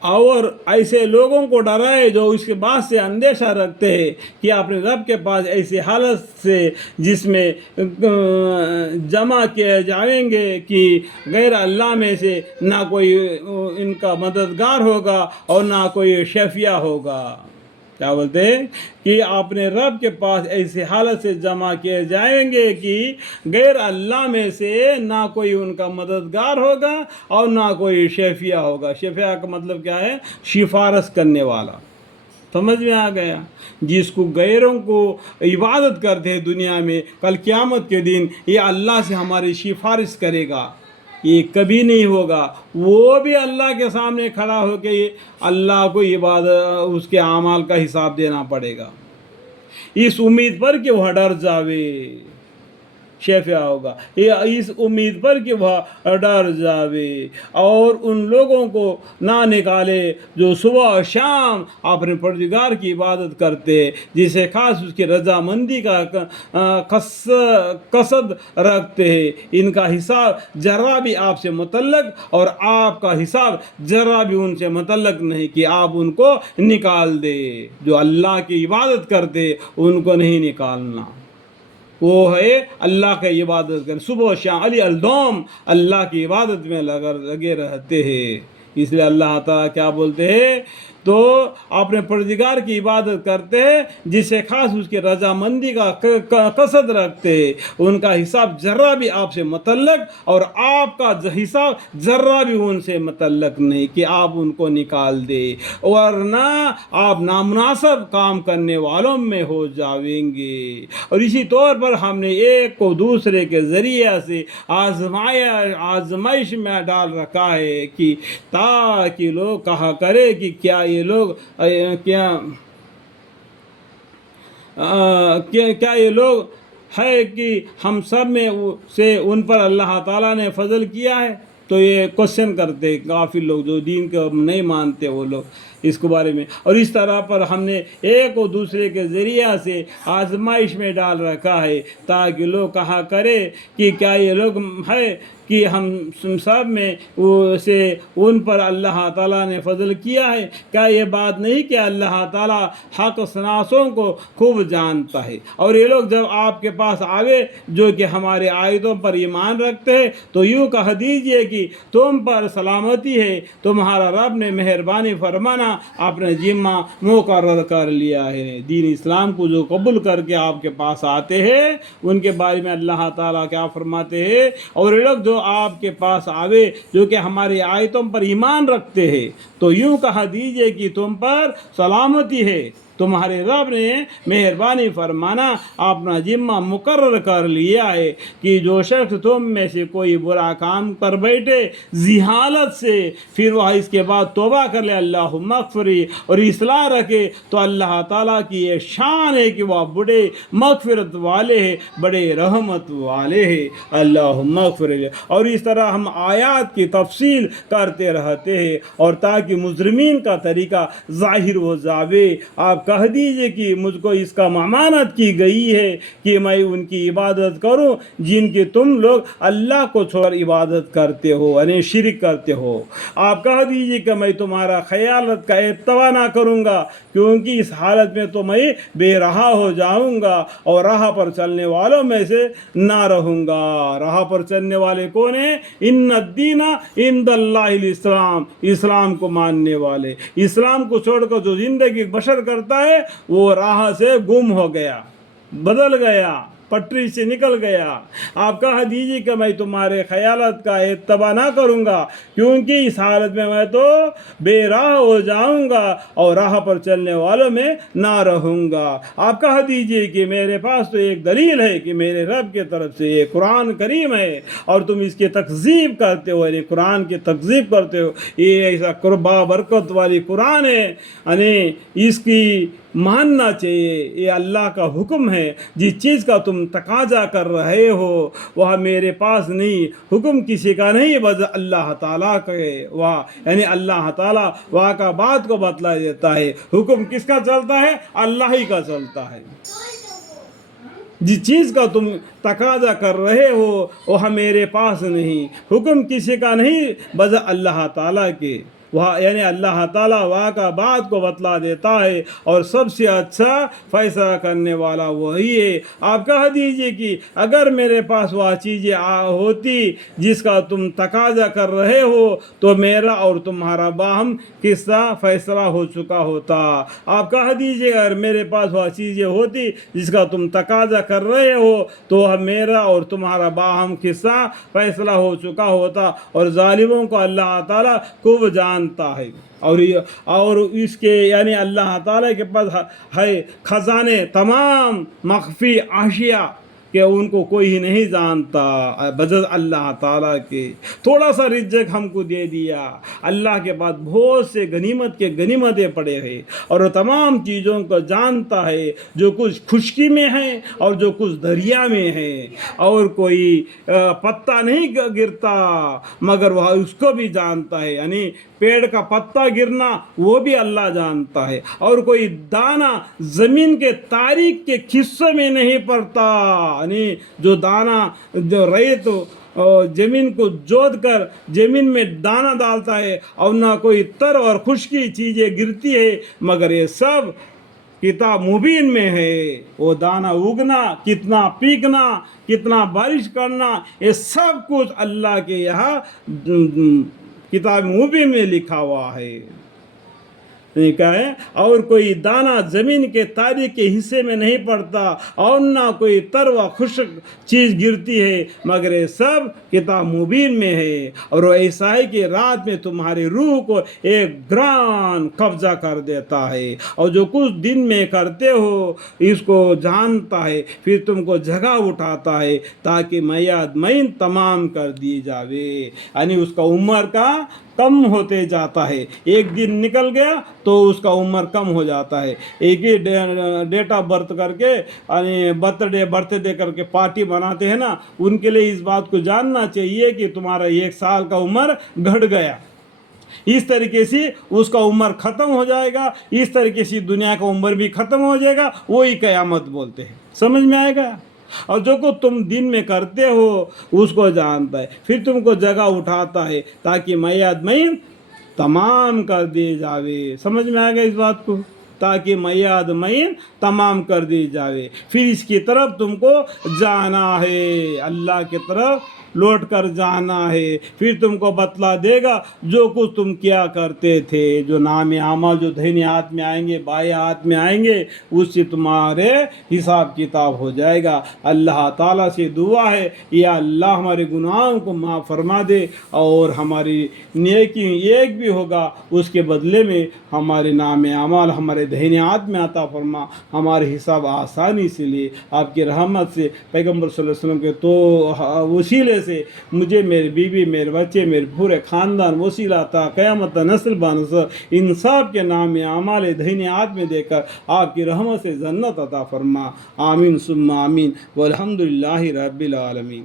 اور ایسے لوگوں کو ڈرائے جو اس کے بعد سے اندیشہ رکھتے ہیں کہ اپنے رب کے پاس ایسی حالت سے جس میں جمع کیے جائیں گے کہ غیر اللہ میں سے نہ کوئی ان کا مددگار ہوگا اور نہ کوئی شفیع ہوگا۔ کیا بولتے ہیں کہ اپنے رب کے پاس ایسی حالت سے جمع کیے جائیں گے کہ غیر اللہ میں سے نہ کوئی ان کا مددگار ہوگا اور نہ کوئی شفیع ہوگا۔ شفیع کا مطلب کیا ہے؟ سفارش کرنے والا۔ سمجھ میں آ گیا؟ جس کو غیروں کو عبادت کرتے ہیں دنیا میں، کل قیامت کے دن یہ اللہ سے ہماری سفارش کرے گا، یہ کبھی نہیں ہوگا۔ وہ بھی اللہ کے سامنے کھڑا ہو کے اللہ کو عبادت اس کے اعمال کا حساب دینا پڑے گا۔ اس امید پر کہ وہ ڈر جاوے، شفیع ہوگا، اس امید پر کہ وہ ڈر جاوے اور ان لوگوں کو نہ نکالے جو صبح و شام اپنے پروردگار کی عبادت کرتے، جسے خاص اس کی رضامندی کا قصد رکھتے ہیں۔ ان کا حساب ذرا بھی آپ سے متعلق اور آپ کا حساب ذرا بھی ان سے متعلق نہیں کہ آپ ان کو نکال دے۔ جو اللہ کی عبادت کرتے ان کو نہیں نکالنا، وہ ہے اللہ کی عبادت کریں، صبح و شام علی الدوم اللہ کی عبادت میں لگے رہتے ہیں۔ اس لیے اللہ تعالیٰ کیا بولتے ہیں؟ تو اپنے پروردگار کی عبادت کرتے ہیں جسے خاص اس کی رضامندی کا قصد رکھتے ہیں۔ ان کا حساب ذرا بھی آپ سے متعلق اور آپ کا حساب ذرا بھی ان سے متعلق نہیں کہ آپ ان کو نکال دے، ورنہ آپ نامناسب کام کرنے والوں میں ہو جاویں گے۔ اور اسی طور پر ہم نے ایک کو دوسرے کے ذریعے سے آزمائش میں ڈال رکھا ہے کہ تاکہ لوگ کہا کرے کہ کیا یہ لوگ کیا یہ لوگ ہے کہ ہم سب میں سے ان پر اللہ تعالیٰ نے فضل کیا ہے۔ تو یہ کوشچن کرتے کافی لوگ جو دین کو نہیں مانتے، وہ لوگ اس کے بارے میں۔ اور اس طرح پر ہم نے ایک اور دوسرے کے ذریعہ سے آزمائش میں ڈال رکھا ہے تاکہ لوگ کہا کرے کہ کیا یہ لوگ ہے کہ ہم سب میں سے ان پر اللہ تعالیٰ نے فضل کیا ہے۔ کیا یہ بات نہیں کہ اللہ تعالیٰ حق شناسوں کو خوب جانتا ہے؟ اور یہ لوگ جب آپ کے پاس آوے جو کہ ہمارے آیتوں پر ایمان رکھتے ہیں تو یوں کہہ دیجئے کہ تم پر سلامتی ہے، تمہارا رب نے مہربانی فرمانا اپنے ذمہ مقرر کر لیا ہے۔ دین اسلام کو جو قبول کر کے آپ کے پاس آتے ہیں ان کے بارے میں اللہ تعالیٰ کیا فرماتے ہیں؟ اور یہ لوگ جو آپ کے پاس آوے جو کہ ہماری آیتوں پر ایمان رکھتے ہیں تو یوں کہہ دیجئے کہ تم پر سلامتی ہے، تمہارے رب نے مہربانی فرمانا اپنا ذمہ مقرر کر لیا ہے کہ جو شخص تم میں سے کوئی برا کام کر بیٹھے جہالت سے، پھر وہ اس کے بعد توبہ کر لے، اللہم اغفری، اور اصلاح رکھے، تو اللہ تعالیٰ کی یہ شان ہے کہ وہ بڑے مغفرت والے ہیں، بڑے رحمت والے ہیں، اللہم اغفری۔ اور اس طرح ہم آیات کی تفصیل کرتے رہتے ہیں اور تاکہ مجرمین کا طریقہ ظاہر ہو جاوے، آپ کہہ دیجئے کہ مجھ کو اس کا ممانت کی گئی ہے کہ میں ان کی عبادت کروں جن کی تم لوگ اللہ کو چھوڑ عبادت کرتے ہو، یعنی شرک کرتے ہو۔ آپ کہہ دیجئے کہ میں تمہارا خیالت کا اتباع نہ کروں گا، کیونکہ اس حالت میں تو میں بے رہا ہو جاؤں گا اور راہ پر چلنے والوں میں سے نہ رہوں گا۔ راہ پر چلنے والے کون ہیں؟ ان الدین عند اللہ الاسلام، اسلام کو ماننے والے۔ اسلام کو چھوڑ کر جو زندگی بسر کرتا ہے وہ راہ سے گم ہو گیا، بدل گیا، پٹری سے نکل گیا۔ آپ کہہ دیجیے کہ میں تمہارے خیالات کا اتباع نہ کروں گا، کیونکہ اس حالت میں تو بے راہ ہو جاؤں گا اور راہ پر چلنے والوں میں نہ رہوں گا۔ آپ کہہ دیجیے کہ میرے پاس تو ایک دلیل ہے کہ میرے رب کی طرف سے یہ قرآن کریم ہے اور تم اس کی تکذیب کرتے ہو، یعنی قرآن کی تکذیب کرتے ہو۔ یہ ایسا قربا برکت والی قرآن ہے، یعنی اس کی ماننا چاہیے، یہ اللہ کا حکم ہے۔ جس چیز کا تم تقاضا کر رہے ہو وہ میرے پاس نہیں، حکم کسی کا نہیں بس اللہ تعالیٰ کا ہے۔ وہ یعنی اللہ تعالیٰ واقع بات کو بتلا دیتا ہے، حکم کس کا چلتا ہے؟ اللہ ہی کا چلتا ہے۔ جس چیز کا تم تقاضا کر رہے ہو وہ میرے پاس نہیں، حکم کسی کا نہیں بس اللہ تعالیٰ کے۔ وہاں یعنی اللہ تعالیٰ واقع بات کو بتلا دیتا ہے، اور سب سے اچھا فیصلہ کرنے والا وہی ہے۔ آپ کہہ دیجئے کہ اگر میرے پاس وہ چیزیں ہوتی جس کا تم تقاضا کر رہے ہو تو میرا اور تمہارا باہم قصہ فیصلہ ہو چکا ہوتا۔ آپ کہہ دیجئے اگر میرے پاس وہ چیزیں ہوتی جس کا تم تقاضا کر رہے ہو تو میرا اور تمہارا باہم قصہ فیصلہ ہو چکا ہوتا، اور ظالموں کو اللہ تعالیٰ خوب جانتا ہے۔ اور اس کے یعنی اللہ تعالیٰ کے پاس ہے خزانے تمام مخفی اشیاء کہ ان کو کوئی نہیں جانتا بجز اللہ تعالیٰ کے۔ تھوڑا سا رزق ہم کو دے دیا، اللہ کے پاس بہت سے غنیمت کے غنیمتیں پڑے ہیں، اور وہ تمام چیزوں کو جانتا ہے، جو کچھ خشکی میں ہیں اور جو کچھ دریا میں ہیں، اور کوئی پتا نہیں گرتا مگر وہ اس کو بھی جانتا ہے، یعنی پیڑ کا پتا گرنا وہ بھی اللہ جانتا ہے، اور کوئی دانہ زمین کے تاریک کے حصوں میں نہیں پڑتا، یعنی جو دانہ جو ریت زمین کو جود کر زمین میں دانہ ڈالتا ہے، اور نہ کوئی تر اور خشکی چیزیں گرتی ہے، مگر یہ سب کتاب مبین میں ہے۔ وہ دانہ اگنا، کتنا پیکنا، کتنا بارش کرنا، یہ سب کچھ اللہ کے یہاں کتاب مبین میں لکھا ہوا ہے۔ کہا ہے اور کوئی دانہ زمین کے تاریک کے حصے میں نہیں پڑتا، اور نہ کوئی تر و خشک چیز گرتی ہے، مگر یہ سب کتاب مبین میں ہے۔ اور وہ ایسا ہے کہ رات میں تمہاری روح کو ایک گران قبضہ کر دیتا ہے، اور جو کچھ دن میں کرتے ہو اس کو جانتا ہے، پھر تم کو جگہ اٹھاتا ہے تاکہ میعاد معین تمام کر دی جاوے، یعنی اس کا عمر کا کم ہوتے جاتا ہے۔ ایک دن نکل گیا تو اس کا عمر کم ہو جاتا ہے۔ ایک ہی ڈیٹ آف برتھ کر کے یعنی برتھ ڈے کر کے پارٹی بناتے ہیں نا، ان کے لیے اس بات کو جاننا چاہیے کہ تمہارا 1 سال کا عمر گھٹ گیا، اس طریقے سے اس کا عمر ختم ہو جائے گا، اس طریقے سے دنیا کا عمر بھی ختم ہو جائے گا، وہی قیامت بولتے ہیں۔ سمجھ میں آئے گا؟ اور جو کو تم دن میں کرتے ہو اس کو جانتا ہے، پھر تم کو جگہ اٹھاتا ہے تاکہ میعاد معین تمام کر دی جاوے۔ سمجھ میں آئے گا اس بات کو؟ تاکہ میعاد معین تمام کر دی جاوے، پھر اس کی طرف تم کو جانا ہے، اللہ کی طرف لوٹ کر جانا ہے، پھر تم کو بتلا دے گا جو کچھ تم کیا کرتے تھے، جو نام اعمال جو دہنے ہاتھ میں آئیں گے بائیں ہاتھ میں آئیں گے، اس سے تمہارے حساب کتاب ہو جائے گا۔ اللہ تعالیٰ سے دعا ہے یا اللہ ہمارے گناہوں کو معاف فرما دے، اور ہماری نیکی ایک بھی ہوگا اس کے بدلے میں ہمارے نام اعمال ہمارے دہنے ہاتھ میں عطا فرما، ہمارے حساب آسانی سے لے، آپ کی رحمت سے، پیغمبر صلی اللہ علیہ وسلم کے تو وسیلے سے مجھے، میرے بیوی، میرے بچے، میرے پورے خاندان وسیلہ تا قیامت نسل بانسل انصاف کے نام اعمال دہنے ہاتھ میں دے کر آپ کی رحمت سے جنت عطا فرما، آمین ثم آمین، والحمد للہ رب العالمین۔